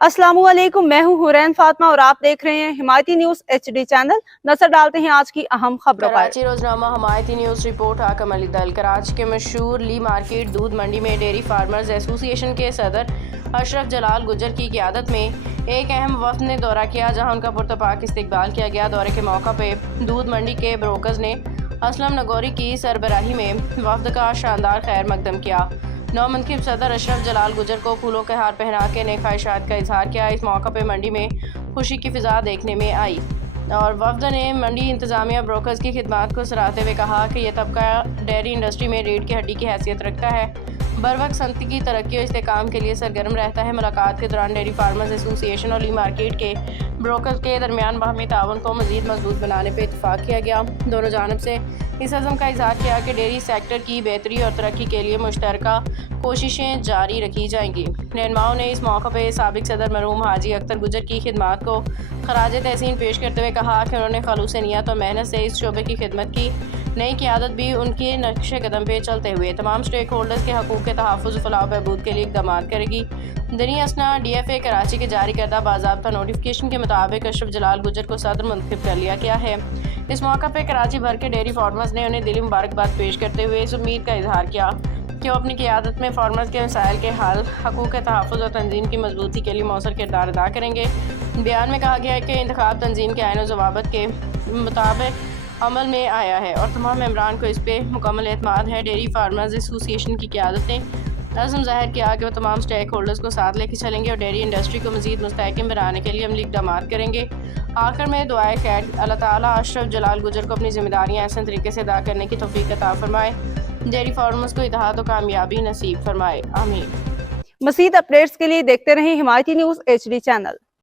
अस्सलामुअलैकुम, मैं हूं हुरैन फातिमा और आप देख रहे हैं हिमायती न्यूज HD चैनल। नजर डालते हैं आज की अहम खबरों पर। कराची रोजनामा हिमायती न्यूज रिपोर्ट हाकम अली दल। कराची के मशहूर ली मार्केट दूध मंडी में डेयरी फार्मर्स एसोसिएशन के सदर अशरफ जलाल गुजर की क़ियादत में एक अहम वफ्द ने दौरा किया, जहां उनका पुरतपाक इस्तकबाल किया गया। दौरे के मौका पे दूध मंडी के ब्रोकर्स ने असलम नगौरी की सरबराही में वफ्द का शानदार खैर मकदम किया। नौमंतखब सदर अशरफ जलाल गुजर को फूलों के हार पहना के नेक ख्वाहिशात का इजहार किया। इस मौका पर मंडी में खुशी की फिजा देखने में आई और वफ्द ने मंडी इंतजामिया ब्रोकर्स की खिदमात को सराहते हुए कहा कि यह तबका डेयरी इंडस्ट्री में रीढ़ की हड्डी की हैसियत रखता है, बर वक्त सनती की तरक्की और इस्तेकाम के लिए सरगर्म रहता है। मुलाकात के दौरान डेयरी फार्मर्स एसोसिएशन और ली मार्केट के ब्रोकर्स के दरमियान बाहमी ताउन को मज़ीद मजबूत बनाने पर इतफाक़ किया गया। दोनों जानिब से इस अज़म का इज़हार किया कि डेयरी सेक्टर की बेहतरी और तरक्की के लिए मुश्तरका कोशिशें जारी रखी जाएंगी। रहनुमाओं ने इस मौके पर साबिक सदर मरहूम हाजी अख्तर गुजर की खिदमात को खराज तहसीन पेश करते हुए कहा कि उन्होंने खलूस नियत और मेहनत से इस शोबे की खिदमत की। नई क़ियादत भी उनके नक्शे कदम पे चलते हुए तमाम स्टेक होल्डर्स के हकूक़ के तहफ़्फ़ुज़ फलाह बहबूद के लिए इक़दाम करेगी। दनी असना DFA कराची के जारी करदा बाज़ाब्ता नोटिफिकेशन के मुताबिक अशरफ जलाल गुजर को सदर मुंतखब कर लिया गया है। इस मौका पर कराची भर के डेयरी फार्मर्स ने उन्हें दिली मुबारकबाद पेश करते हुए इस उम्मीद का इजहार किया कि वो अपनी क़ियादत में फार्मर्स के मसाइल के हल, हकूक़ के तहफ़्फ़ुज़ और तंजीम की मजबूती के लिए मौसर किरदार अदा करेंगे। बयान में कहा गया है कि इंतखाब तंजीम के आईन और ज़वाबित के मुताबिक अमल में आया है और तमाम मेंबरान को इस पर मुकम्मल एतमाद है। डेयरी फार्मर्स एसोसिएशन की क़ियादत ने अज़म ज़ाहिर किया कि वो तमाम स्टेक होल्डर्स को साथ लेकर चलेंगे और डेयरी इंडस्ट्री को मज़ीद मुस्तहकम बनाने के लिए अमली इक़दाम करेंगे। आखिर में दुआए कैद अल्लाह ताला अशरफ जलाल गुजर को अपनी ज़िम्मेदारियाँ ऐसे तरीके से अदा करने की तौफ़ीक़ अता फरमाए, डेयरी फार्मर्स को इत्तेहाद और कामयाबी नसीब फरमाए। आमीन। मज़ीद अपडेट्स के लिए देखते रहें हिमायती न्यूज HD चैनल।